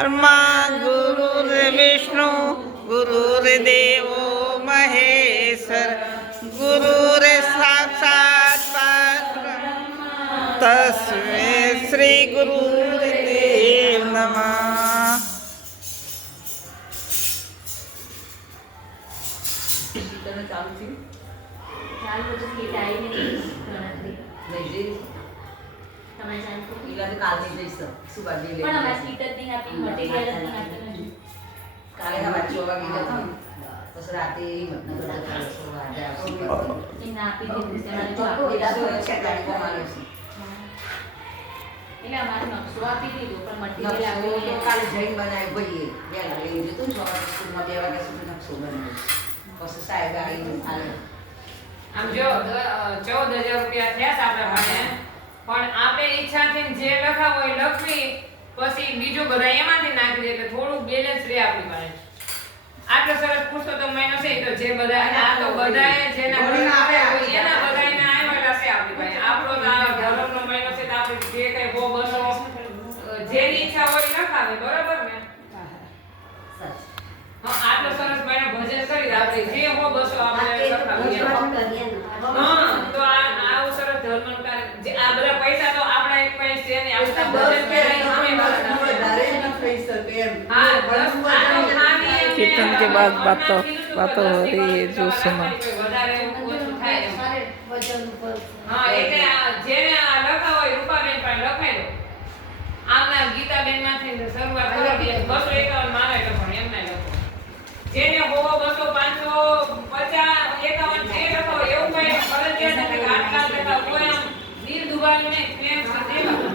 ब्रह्मा गुरुर्विष्णु गुरुर्देवो महेश्वर गुरुर्साक्षात् परब्रह्म तस्मै श्री गुरुदेव नमः। આમ જો 14,000 રૂપિયા થયા આપણા પાસે, પણ આપણે ઈચ્છાથી જે લખાવો એ લખવી, પછી બીજું બધા એમાંથી નાખી દે એટલે થોડું બેલેન્સ રહે આપણી પાસે. આટલો સરસ પુરુષોત્તમ મહિનો છે તો જે બધા આ તો બધાએ જેના ઘરના આવ્યા એના બધાને આવેલા છે આપણી પાસે. આપણો તો આ ધર્મનો મહિનો છે તો આપણે જે કઈ બહુ બસો જેની ઈચ્છા હોય લખાવે, બરાબર ને? હા, આટલો સરસ મહિનો ભજન કરી આપણે જે હો બસો આપણે લખાવીએ. હા, તો આવું સરસ ધર્મનું કાર્ય જે આ બધા પૈસા તો આપણા એક પાસે છે ને, આપણે ભજન કરી સામે વધારે ન થઈ શકે એમ. હા, બસ આનો ખાલી कीर्तन के बाद बातों हो रही है जो सुनो। વધારે ઓછું થાય એમ. હા, એટલે જેને આ લખાવો હોય રૂપાબેન પાસે લખાઈ દો. આમના ગીતાબેન માંથી શરૂઆત કરો. 251 મારે લખો, એમને લખો. જેને 100, 200, 500, 50, 51 જે લખો એવું કઈ ફરજિયાત નથી કે આટલા લખા. કોઈ આમ દિલ દુબાવીને પ્રેમ સાથે લખો.